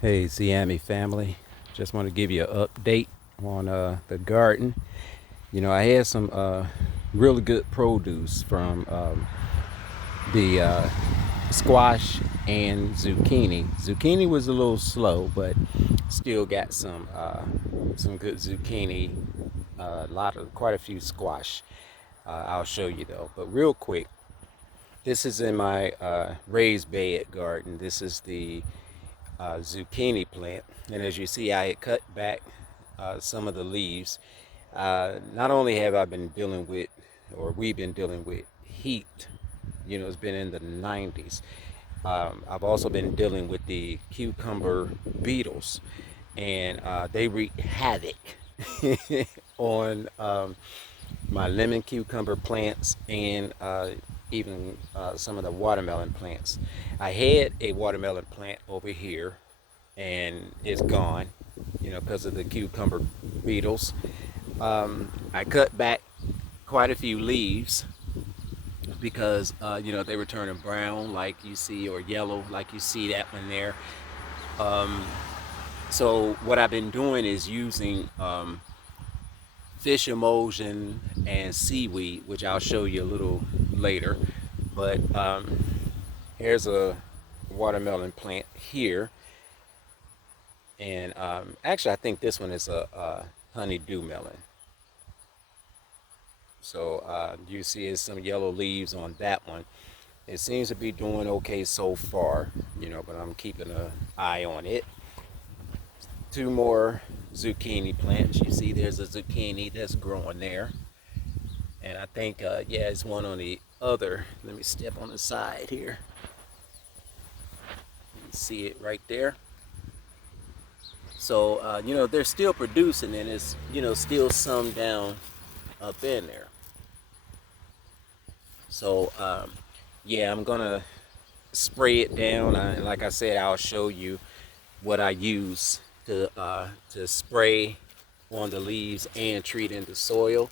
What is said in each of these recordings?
Hey, Ziami family. Just want to give you an update on the garden. I had some really good produce from the squash and zucchini. Zucchini was a little slow, but still got some good zucchini. Quite a few squash. I'll show you though. But real quick, this is in my raised bed garden. This is the zucchini plant, and as you see, I had cut back some of the leaves. Not only have I been dealing with, or we've been dealing with heat, it's been in the 90s. I've also been dealing with the cucumber beetles, and they wreak havoc on my lemon cucumber plants and even some of the watermelon plants. I had a watermelon plant over here and it's gone, because of the cucumber beetles. I cut back quite a few leaves because, they were turning brown like you see, or yellow like you see that one there. Um, so what I've been doing is using fish emulsion and seaweed, which I'll show you a little later. But here's a watermelon plant here, and actually I think this one is a honeydew melon. So you see is some yellow leaves on that one. It seems to be doing okay so far, but I'm keeping an eye on it. Two more zucchini plants. You see there's a zucchini that's growing there. And I think, yeah, it's one on the other. Let me step on the side here. You can see it right there. So, they're still producing, and it's, still some down up in there. So, yeah, I'm going to spray it down. Like I said, I'll show you what I use to spray on the leaves and treat in the soil.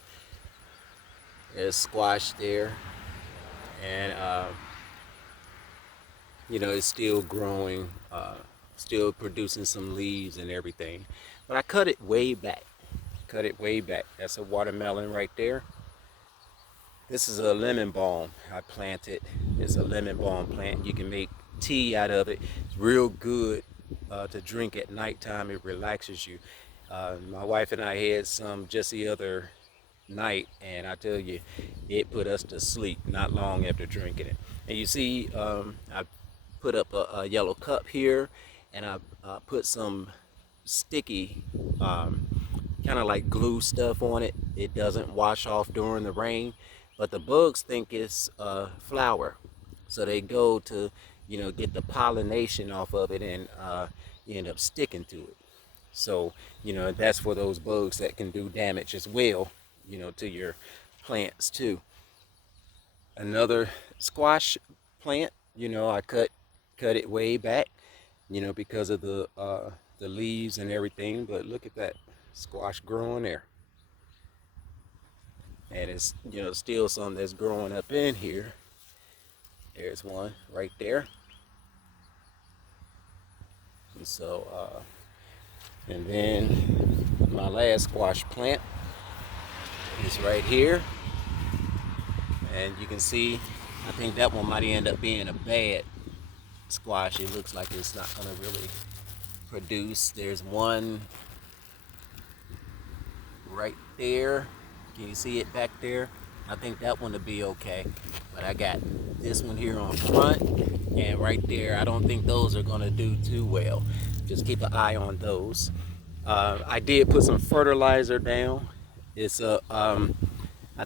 There's squash there, and it's still growing, still producing some leaves and everything. But I cut it way back. That's a watermelon right there. This is a lemon balm I planted. It's a lemon balm plant. You can make tea out of it. It's real good to drink at nighttime. It relaxes you. My wife and I had some just the other night, and I tell you, it put us to sleep not long after drinking it. And you see, I put up a yellow cup here, and I put some sticky kind of like glue stuff on it. It doesn't wash off during the rain, but the bugs think it's flour, so they go to get the pollination off of it, and you end up sticking to it. So that's for those bugs that can do damage as well, to your plants too. Another squash plant, I cut it way back, because of the leaves and everything. But look at that squash growing there, and it's still some that's growing up in here. There's one right there. And so, and then my last squash plant is right here, and you can see, I think that one might end up being a bad squash. It looks like it's not going to really produce. There's one right there. Can you see it back there? I think that one will be okay. But I got this one here on front, and right there. I don't think those are going to do too well. Just keep an eye on those. I did put some fertilizer down. It's I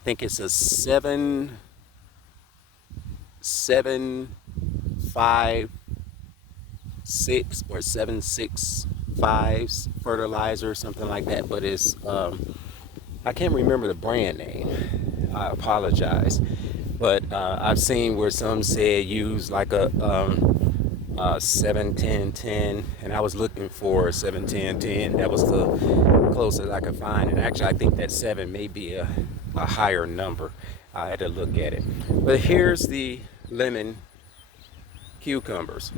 think it's a 756 or 765 fertilizer, something like that. But it's I can't remember the brand name. I apologize. But I've seen where some said use like a 71010, and I was looking for a 71010. That was the closest I could find. And actually, I think that 7 may be a higher number. I had to look at it. But here's the lemon cucumbers.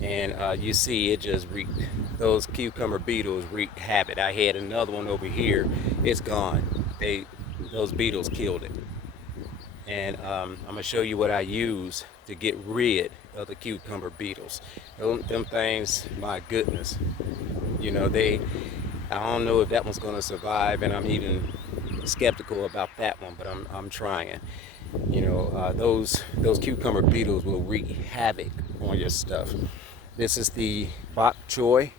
And you see it just wreaked, those cucumber beetles wreaked havoc. I had another one over here. It's gone. Those beetles killed it. And I'm gonna show you what I use to get rid of the cucumber beetles. Them things, my goodness, you know, I don't know if that one's gonna survive, and I'm even skeptical about that one, but I'm trying. You know, those cucumber beetles will wreak havoc on your stuff. This is the bok choy,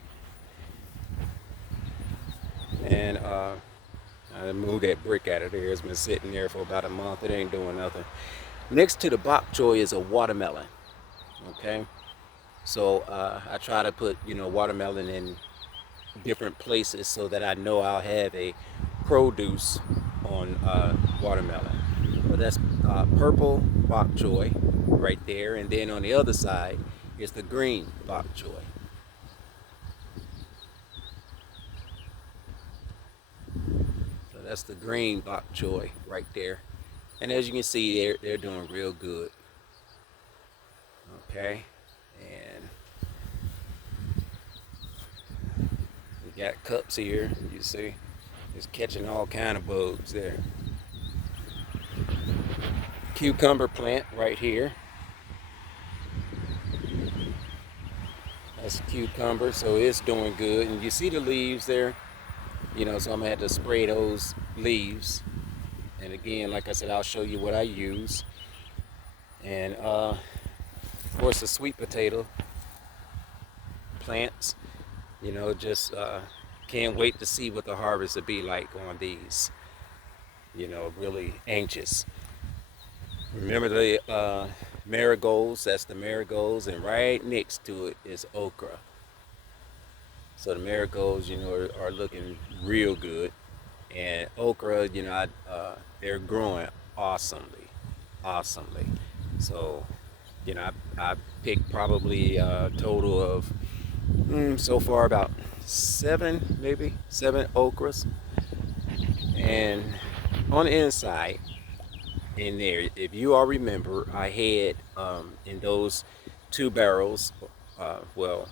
and I moved that brick out of there. It's been sitting there for about a month. It ain't doing nothing. Next to the bok choy is a watermelon. Okay, so I try to put, you know, watermelon in different places so that I know I'll have a produce on watermelon. But that's purple bok choy right there, and then on the other side is the green bok choy. So that's the green bok choy right there, and as you can see, they're doing real good. Okay, and we got cups here. You see, it's catching all kind of bugs there. Cucumber plant right here. That's cucumber, so it's doing good. And you see the leaves there, you know, so I'm gonna have to spray those leaves. And again, like I said, I'll show you what I use. And of course, the sweet potato plants, you know, just can't wait to see what the harvest will be like on these. You know, really anxious. Remember the marigolds? That's the marigolds, and right next to it is okra. So the marigolds, you know, are looking real good, and okra, you know, they're growing awesomely, awesomely. So, you know, I picked probably a total of so far about seven, maybe seven okras, and on the inside in there, if you all remember, I had in those two barrels, well,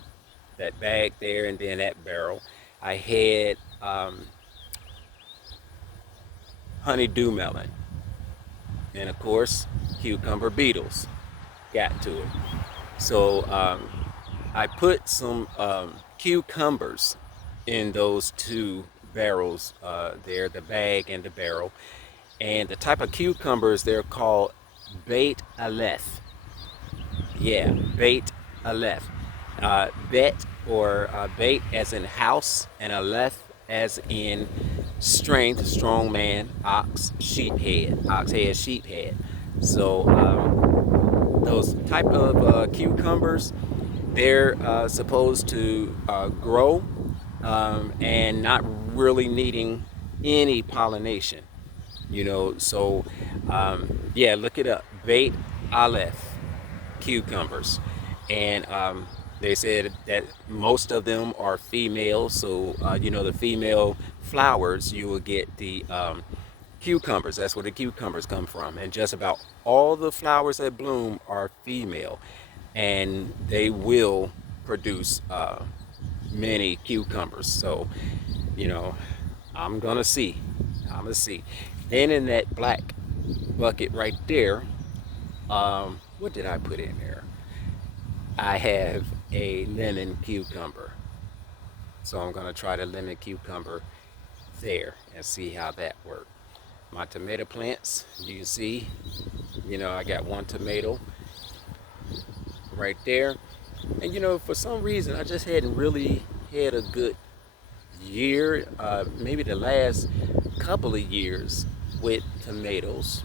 that bag there and then that barrel, I had honeydew melon, and of course cucumber beetles got to it. So I put some cucumbers in those two barrels there, the bag and the barrel. And the type of cucumbers, they're called Beit Aleph. Yeah, Beit Aleph. Bet or Beit as in house, and Aleph as in strength, strong man, ox, sheep head, ox head, sheep head. So those type of cucumbers, they're supposed to grow and not really needing any pollination. You know, so yeah, look it up. Beit Aleph cucumbers, and they said that most of them are female. So you know, the female flowers, you will get the cucumbers. That's where the cucumbers come from, and just about all the flowers that bloom are female, and they will produce many cucumbers. So, you know, I'm gonna see. I'm gonna see. Then in that black bucket right there, what did I put in there? I have a lemon cucumber. So I'm gonna try the lemon cucumber there and see how that works. My tomato plants, you can see, you know, I got one tomato right there. And you know, for some reason, I just hadn't really had a good year, maybe the last couple of years with tomatoes,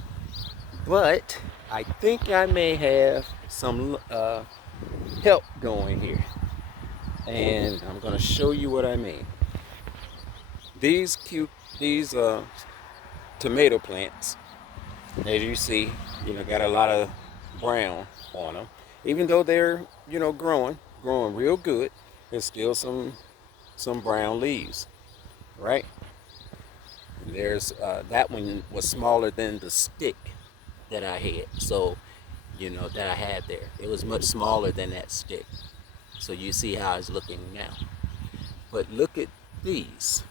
but I think I may have some help going here, and I'm gonna show you what I mean. These tomato plants, as you see, you know, got a lot of brown on them. Even though they're, you know, growing real good, there's still some brown leaves, right? There's that one was smaller than the stick that I had. So that I had there. It was much smaller than that stick. So you see how it's looking now. But look at these.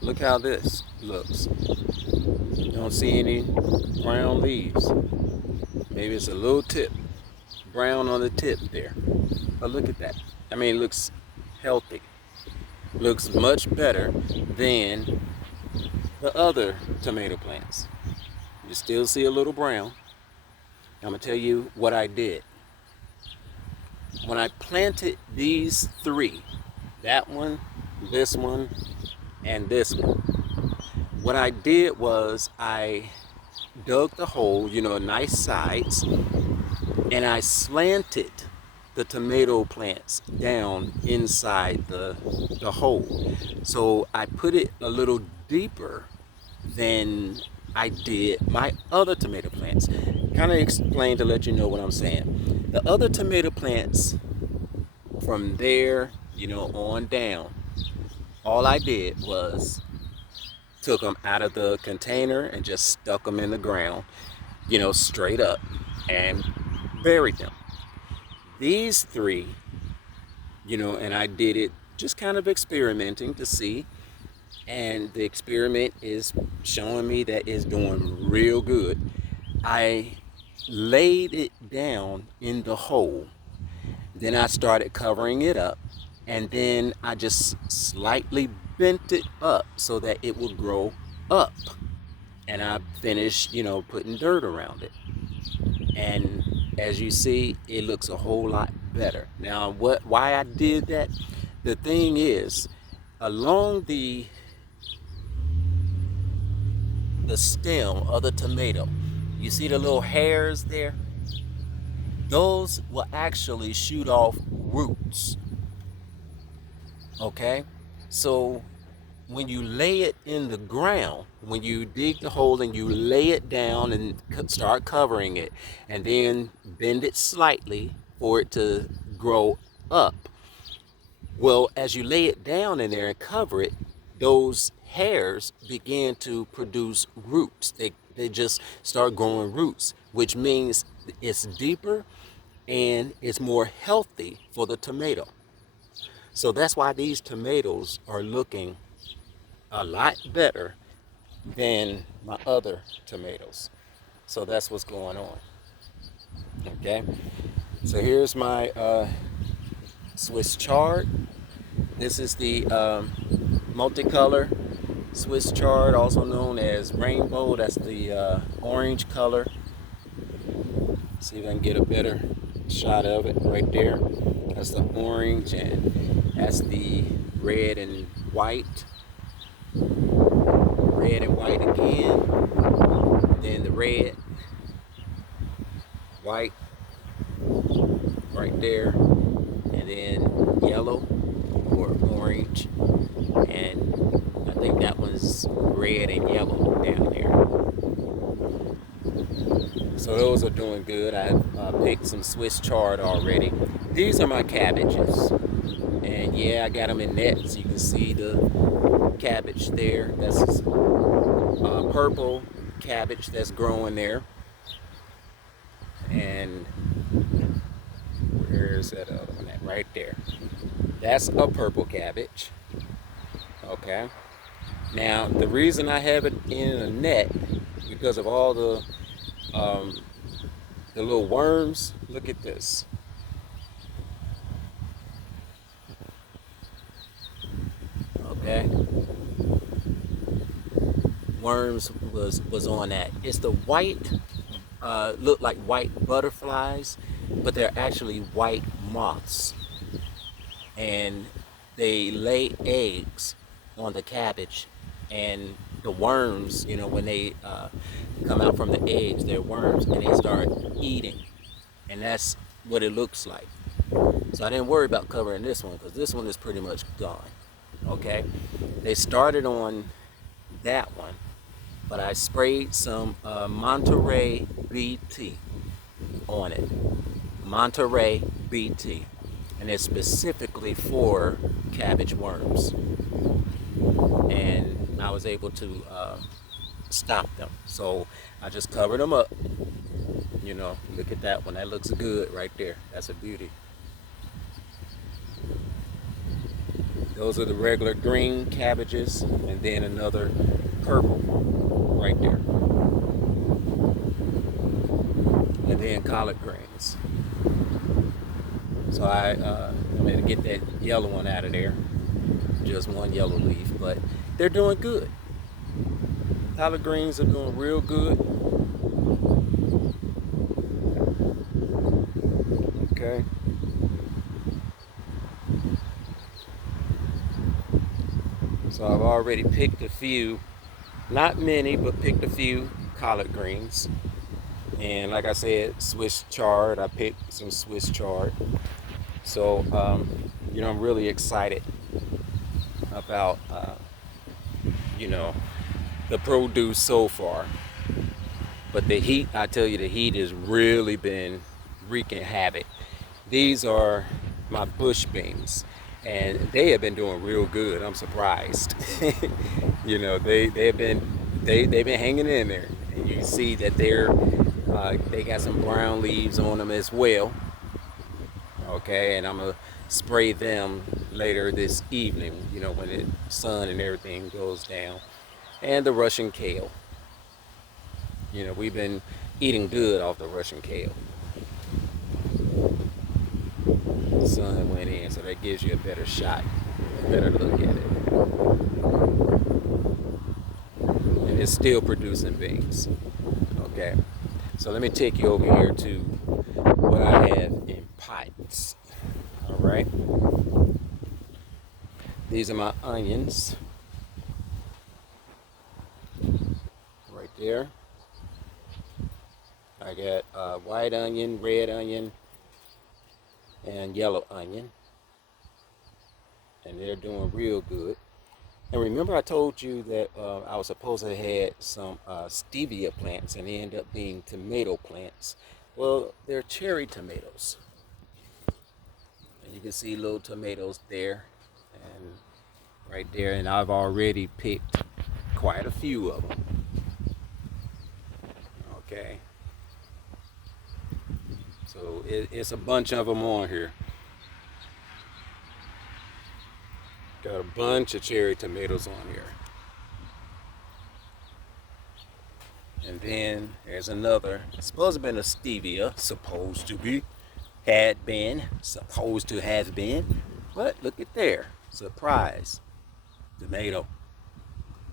Look how this looks. Don't see any brown leaves. Maybe it's a little tip, brown on the tip there. But look at that. I mean, it looks healthy. Looks much better than the other tomato plants. You still see a little brown. I'm gonna tell you what I did. When I planted these three, that one, this one, and this one, what I did was I dug the hole, nice sides, and I slanted the tomato plants down inside the hole. So I put it a little deeper than I did my other tomato plants. Kind of explain to let you know what I'm saying. The other tomato plants from there, on down, all I did was took them out of the container and just stuck them in the ground, straight up, and buried them. These three, and I did it just kind of experimenting to see, and the experiment is showing me that it's doing real good. I laid it down in the hole, then I started covering it up, and then I just slightly bent it up so that it would grow up. And I finished, putting dirt around it. And as you see, it looks a whole lot better. Now, why I did that? The thing is, along the stem of the tomato, you see the little hairs there? Those will actually shoot off roots. Okay? So when you lay it in the ground, when you dig the hole and you lay it down and start covering it, and then bend it slightly for it to grow up, well, as you lay it down in there and cover it, those hairs begin to produce roots. They just start growing roots, which means it's deeper and it's more healthy for the tomato. So that's why these tomatoes are looking a lot better than my other tomatoes. So that's what's going on. Okay, so here's my Swiss chard. This is the multicolor Swiss chard, also known as rainbow. That's the orange color. See if I can get a better shot of it right there. That's the orange, and that's the red and white. Red and white again. Then the red, white, right there, and then yellow or orange, and I think that one's red and yellow down there. So those are doing good. I picked some Swiss chard already. These are my cabbages, and yeah, I got them in nets. You can see the cabbage there. That's purple cabbage that's growing there. And where's that other one at? Right there. That's a purple cabbage. Okay. Now the reason I have it in a net because of all the little worms. Look at this. Okay. Worms was on that. It's the white, look like white butterflies, but they're actually white moths, and they lay eggs on the cabbage, and the worms, when they come out from the eggs, they're worms, and they start eating, and that's what it looks like. So I didn't worry about covering this one because this one is pretty much gone. Okay, they started on that one, but I sprayed some Monterey BT on it. Monterey BT. and it's specifically for cabbage worms. And I was able to stop them. So I just covered them up. You know, look at that one. That looks good right there. That's a beauty. Those are the regular green cabbages, and then another purple right there. And then collard greens. So I'm going to get that yellow one out of there. Just one yellow leaf, but they're doing good. Collard greens are doing real good. Okay. So I've already picked a few, not many, but picked a few collard greens. And like I said, Swiss chard. I picked some Swiss chard. So, you know, I'm really excited about, you know, the produce so far. But the heat, I tell you, the heat has really been wreaking havoc. These are my bush beans, and they have been doing real good. I'm surprised. You know, they've been hanging in there, and you see that they got some brown leaves on them as well. Okay, and I'm gonna spray them later this evening. You know, when the sun and everything goes down, and the Russian kale. You know, we've been eating good off the Russian kale. The sun went in, so that gives you a better shot, a better look at it. And it's still producing beans. Okay, so let me take you over here to what I have in pots. All right, these are my onions right there. I got white onion, red onion, and yellow onion, and they're doing real good. And remember, I told you that I was supposed to have some stevia plants, and they end up being tomato plants. Well, they're cherry tomatoes, and you can see little tomatoes there and right there. And I've already picked quite a few of them. Okay. So it's a bunch of them on here. Got a bunch of cherry tomatoes on here. And then there's another. It's supposed to have been a stevia. Supposed to be. Had been. Supposed to have been. But look at there. Surprise. Tomato.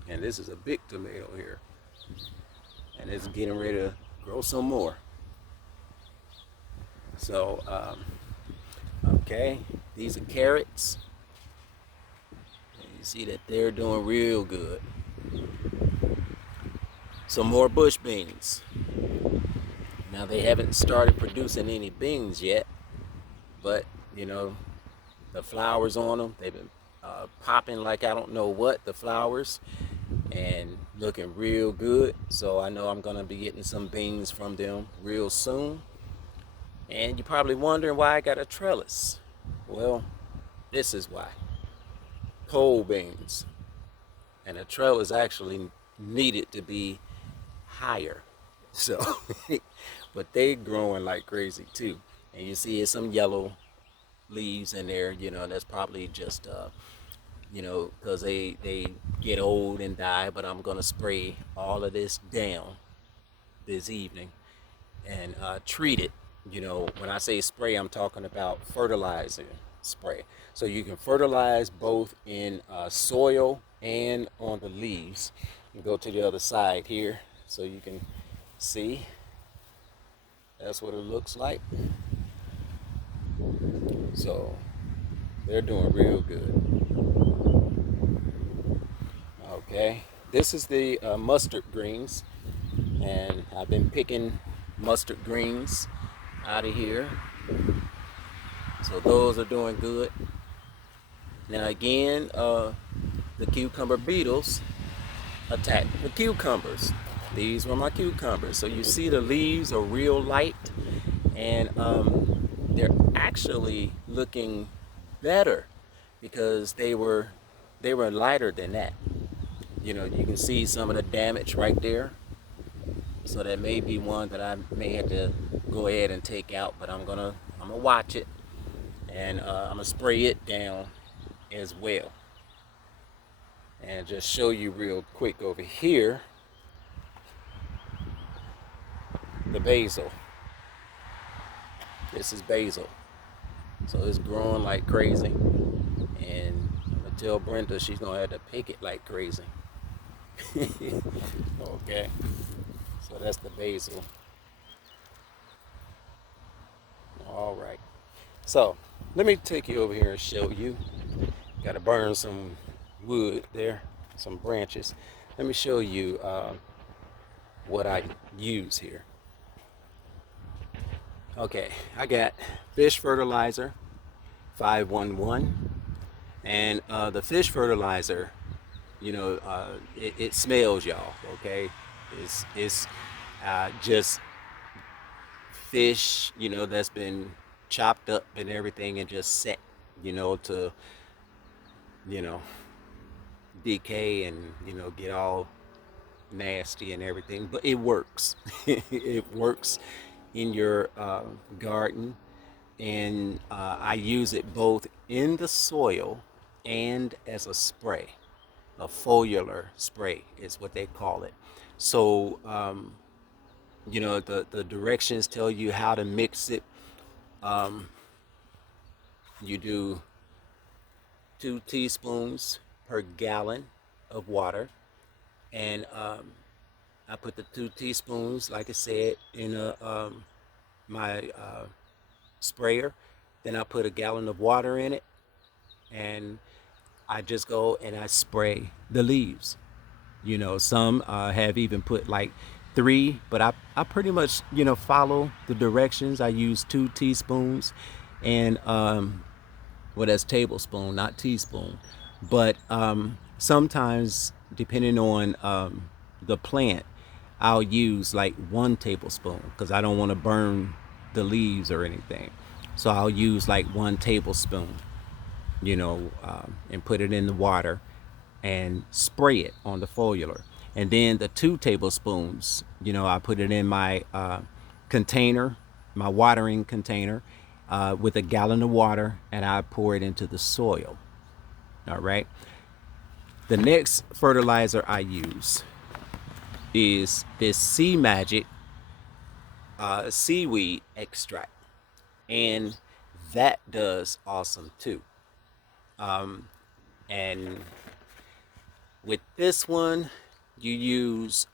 And this is a big tomato here. And it's getting ready to grow some more. So, okay, these are carrots. And you see that they're doing real good. Some more bush beans. Now they haven't started producing any beans yet, but you know, the flowers on them, they've been popping like I don't know what, the flowers, and looking real good. So I know I'm gonna be getting some beans from them real soon. And you're probably wondering why I got a trellis. Well, this is why. Pole beans. And a trellis actually needed to be higher. So, but they growing like crazy too. And you see there's some yellow leaves in there, you know, that's probably just, you know, because they get old and die. But I'm going to spray all of this down this evening and treat it. You know, when I say spray, I'm talking about fertilizing spray. So you can fertilize both in soil and on the leaves. You go to the other side here so you can see. That's what it looks like. So they're doing real good. Okay, this is the mustard greens, and I've been picking mustard greens out of here. So those are doing good. Now again, the cucumber beetles attack the cucumbers. These were my cucumbers. So you see the leaves are real light, and they're actually looking better because they were lighter than that. You know, you can see some of the damage right there. So that may be one that I may have to go ahead and take out, but I'm gonna watch it, and I'm gonna spray it down as well. And just show you real quick over here the basil. This is basil. So it's growing like crazy. And I'm gonna tell Brenda she's gonna have to pick it like crazy. Okay. So that's the basil. All right. So let me take you over here and show you. Got to burn some wood there, some branches. Let me show you what I use here. Okay, I got fish fertilizer 511, and the fish fertilizer, it smells, y'all. Okay, it's just fish, that's been chopped up and everything and just set, to you know decay and get all nasty and everything, but it works. It works in your garden, and I use it both in the soil and as a spray. A foliar spray is what they call it. So the directions tell you how to mix it. um, you do 2 teaspoons per gallon of water, and I put the 2 teaspoons, like I said, in my sprayer. Then I put a gallon of water in it, and I just go and I spray the leaves. Some have even put like 3, but I pretty much follow the directions. I use 2 teaspoons, and well, that's tablespoon, not teaspoon. But sometimes, depending on the plant, I'll use like 1 tablespoon because I don't want to burn the leaves or anything. So I'll use like 1 tablespoon, and put it in the water and spray it on the foliar. And then the 2 tablespoons, I put it in my container, my watering container, with a gallon of water, and I pour it into the soil. All right. The next fertilizer I use is this Sea Magic seaweed extract, and that does awesome too. And with this one, you use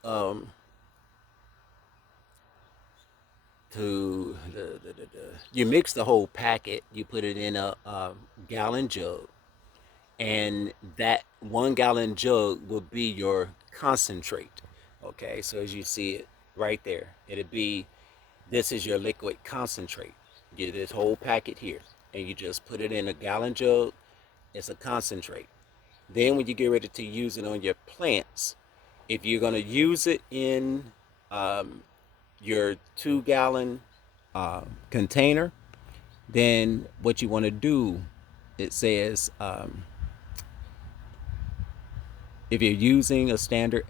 you mix the whole packet. You put it in a gallon jug, and that 1 gallon jug will be your concentrate. Okay, so as you see it right there, it'll be, this is your liquid concentrate. Get this whole packet here, and you just put it in a gallon jug. It's a concentrate. Then when you get ready to use it on your plants, if you're going to use it in your 2 gallon container, then what you want to do, it says, if you're using a standard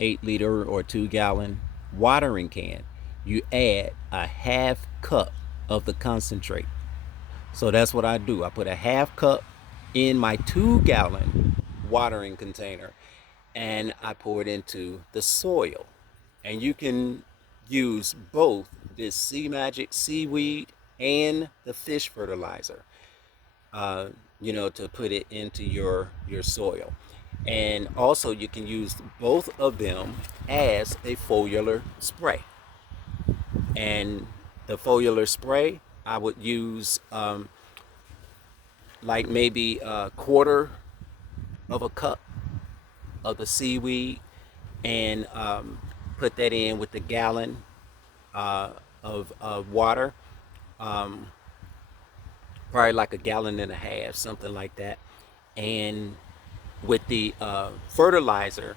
8 liter or 2 gallon watering can, you add a half cup of the concentrate. So that's what I do. I put a half cup in my 2 gallon watering container, and I pour it into the soil. And you can use both this Sea Magic seaweed and the fish fertilizer, to put it into your soil. And also you can use both of them as a foliar spray. And the foliar spray, I would use like maybe a quarter of a cup of the seaweed, and put that in with the gallon of water, probably like a gallon and a half, something like that. And with the fertilizer,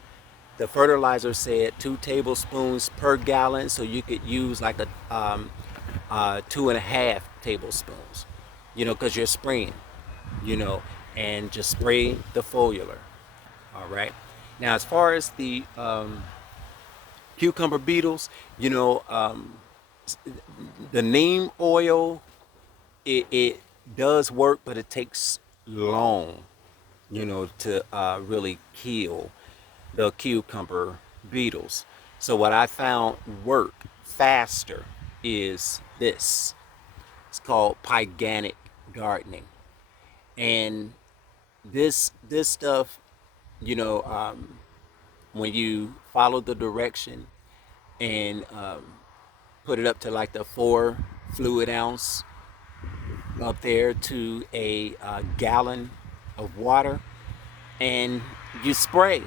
the fertilizer said 2 tablespoons per gallon, so you could use like a 2.5 tablespoons, because you're spraying, you know, and just spray the foliar. All right. Now, as far as the cucumber beetles, the neem oil, it does work, but it takes long, to really kill the cucumber beetles. So what I found work faster is this. It's called pyganic gardening, and this stuff, you know, um, when you follow the direction and put it up to like the 4 fluid ounce up there to a gallon of water, and you spray.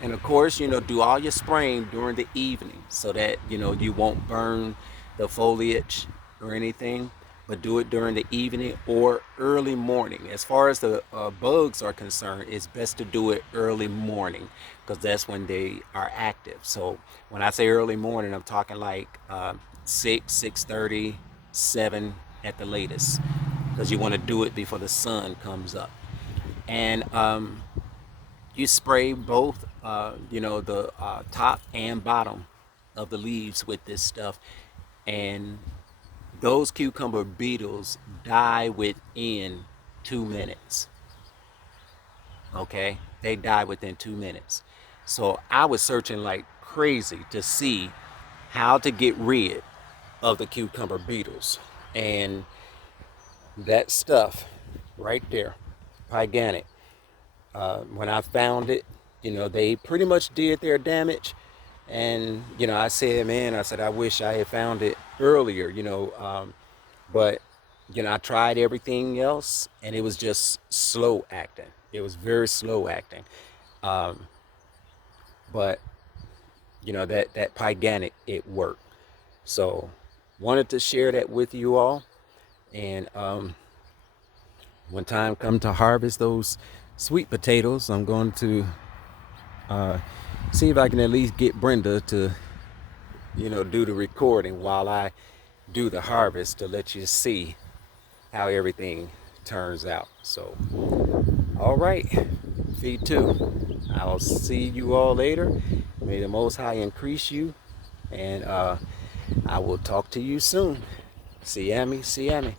And of course, do all your spraying during the evening so that, you won't burn the foliage or anything, but do it during the evening or early morning. As far as the bugs are concerned, it's best to do it early morning because that's when they are active. So when I say early morning, I'm talking like 6:30, 7 at the latest, because you want to do it before the sun comes up. And you spray both, the top and bottom of the leaves with this stuff, and those cucumber beetles die within 2 minutes. Okay, they die within 2 minutes. So I was searching like crazy to see how to get rid of the cucumber beetles, and that stuff right there, pyganic, when I found it, they pretty much did their damage. And, I said, man, I said, I wish I had found it earlier, but, I tried everything else and it was just slow acting. It was very slow acting. Um, but, that pyganic, it worked. So wanted to share that with you all. And when time come to harvest those sweet potatoes, I'm going to uh, see if I can at least get Brenda to, do the recording while I do the harvest to let you see how everything turns out. So, all right, feed two. I'll see you all later. May the Most High increase you, and I will talk to you soon. Siami, Siami.